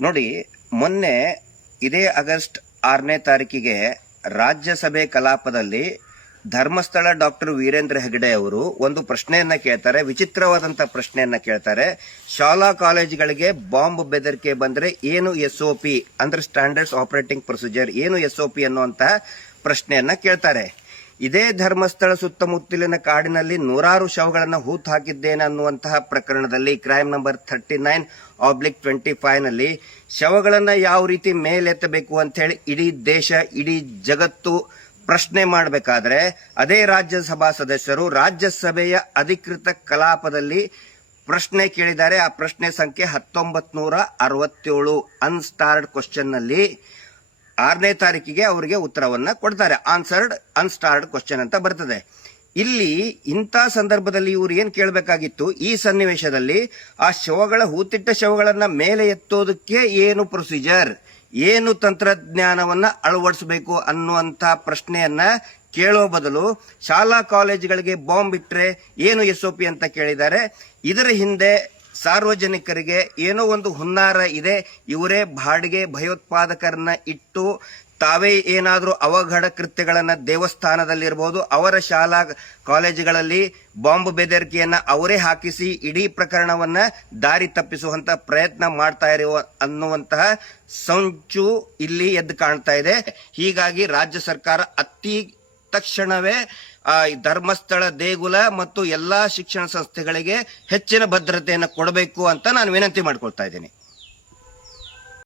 ನೋಡಿ, ಮೊನ್ನೆ ಇದೇ ಆಗಸ್ಟ್ ಆರನೇ ತಾರೀಕಿಗೆ ರಾಜ್ಯಸಭೆ ಕಲಾಪದಲ್ಲಿ ಧರ್ಮಸ್ಥಳ ಡಾಕ್ಟರ್ ವೀರೇಂದ್ರ ಹೆಗಡೆ ಅವರು ಒಂದು ಪ್ರಶ್ನೆಯನ್ನ ಕೇಳ್ತಾರೆ ವಿಚಿತ್ರವಾದಂತಹ ಪ್ರಶ್ನೆಯನ್ನ ಕೇಳ್ತಾರೆ. ಶಾಲಾ ಕಾಲೇಜುಗಳಿಗೆ ಬಾಂಬ್ ಬೆದರಿಕೆ ಬಂದ್ರೆ ಏನು ಎಸ್ ಪಿ ಅಂದ್ರೆ ಸ್ಟ್ಯಾಂಡರ್ಡ್ಸ್ ಆಪರೇಟಿಂಗ್ ಪ್ರೊಸೀಜರ್ ಏನು ಎಸ್ ಪಿ ಅನ್ನುವಂತಹ ಪ್ರಶ್ನೆಯನ್ನ ಕೇಳ್ತಾರೆ. ಇದೇ ಧರ್ಮಸ್ಥಳ ಸುತ್ತಮುತ್ತಲಿನ ಕಾಡಿನಲ್ಲಿ ನೂರಾರು ಶವಗಳನ್ನು ಹೂತು ಹಾಕಿದ್ದೇನೆ ಅನ್ನುವಂತಹ ಪ್ರಕರಣದಲ್ಲಿ crime number thirty nine oblique twenty ಫೈವ್ನಲ್ಲಿ ನಲ್ಲಿ ಶವಗಳನ್ನ ಯಾವ ರೀತಿ ಮೇಲೆತ್ತಬೇಕು ಅಂತ ಹೇಳಿ ಇಡೀ ದೇಶ, ಇಡೀ ಜಗತ್ತು ಪ್ರಶ್ನೆ ಮಾಡಬೇಕಾದ್ರೆ ಅದೇ ರಾಜ್ಯಸಭಾ ಸದಸ್ಯರು ರಾಜ್ಯಸಭೆಯ ಅಧಿಕೃತ ಕಲಾಪದಲ್ಲಿ ಪ್ರಶ್ನೆ ಕೇಳಿದ್ದಾರೆ. ಆ ಪ್ರಶ್ನೆ ಸಂಖ್ಯೆ ಹತ್ತೊಂಬತ್ ನೂರ ಅರವತ್ತೇಳು. ಅನ್ಸ್ಟಾರ್ಡ್ ಕ್ವಶನ್ನಲ್ಲಿ ಆರನೇ ತಾರೀಕಿಗೆ ಅವರಿಗೆ ಉತ್ತರವನ್ನ ಕೊಡ್ತಾರೆ. ಆನ್ಸರ್ಡ್ ಅನ್ಸ್ಟಾರ್ಡ್ ಕ್ವಶನ್ ಅಂತ ಬರ್ತದೆ. ಇಲ್ಲಿ ಇಂಥ ಸಂದರ್ಭದಲ್ಲಿ ಇವ್ರು ಏನು ಕೇಳಬೇಕಾಗಿತ್ತು? ಈ ಸನ್ನಿವೇಶದಲ್ಲಿ ಆ ಶವಗಳ, ಹೂತಿಟ್ಟ ಶವಗಳನ್ನ ಮೇಲೆ ಎತ್ತೋದಕ್ಕೆ ಏನು ಪ್ರೊಸೀಜರ್ ಏನು ತಂತ್ರಜ್ಞಾನವನ್ನ ಅಳವಡಿಸಬೇಕು ಅನ್ನುವಂತ ಪ್ರಶ್ನೆಯನ್ನ ಕೇಳೋ ಬದಲು ಶಾಲಾ ಕಾಲೇಜುಗಳಿಗೆ ಬಾಂಬ್ ಇಟ್ಟರೆ ಏನು ಎಸ್ ಒ ಪಿ ಅಂತ ಕೇಳಿದ್ದಾರೆ. ಇದರ ಹಿಂದೆ ಸಾರ್ವಜನಿಕರಿಗೆ ಏನೋ ಒಂದು ಹುನ್ನಾರ ಇದೆ, ಇವರೇ ಬಾಡಿಗೆ ಭಯೋತ್ಪಾದಕರನ್ನ ಇಟ್ಟು ತಾವೇ ಏನಾದರೂ ಅವಘಡ ಕೃತ್ಯಗಳನ್ನು ದೇವಸ್ಥಾನದಲ್ಲಿರ್ಬೋದು, ಅವರ ಶಾಲಾ ಕಾಲೇಜುಗಳಲ್ಲಿ ಬಾಂಬ್ ಬೆದರಿಕೆಯನ್ನು ಅವರೇ ಹಾಕಿಸಿ ಇಡೀ ಪ್ರಕರಣವನ್ನ ದಾರಿ ತಪ್ಪಿಸುವಂತಹ ಪ್ರಯತ್ನ ಮಾಡ್ತಾ ಇರುವ ಅನ್ನುವಂತಹ ಸಂಚು ಇಲ್ಲಿ ಎದ್ದು ಕಾಣ್ತಾ ಇದೆ. ಹೀಗಾಗಿ ರಾಜ್ಯ ಸರ್ಕಾರ ಅತಿ ತಕ್ಷಣವೇ ಆ, ಧರ್ಮಸ್ಥಳ ದೇಗುಲ ಮತ್ತು ಎಲ್ಲಾ ಶಿಕ್ಷಣ ಸಂಸ್ಥೆಗಳಿಗೆ ಹೆಚ್ಚಿನ ಭದ್ರತೆಯನ್ನು ಕೊಡಬೇಕು ಅಂತ ನಾನು ವಿನಂತಿ ಮಾಡ್ಕೊಳ್ತಾ ಇದ್ದೀನಿ.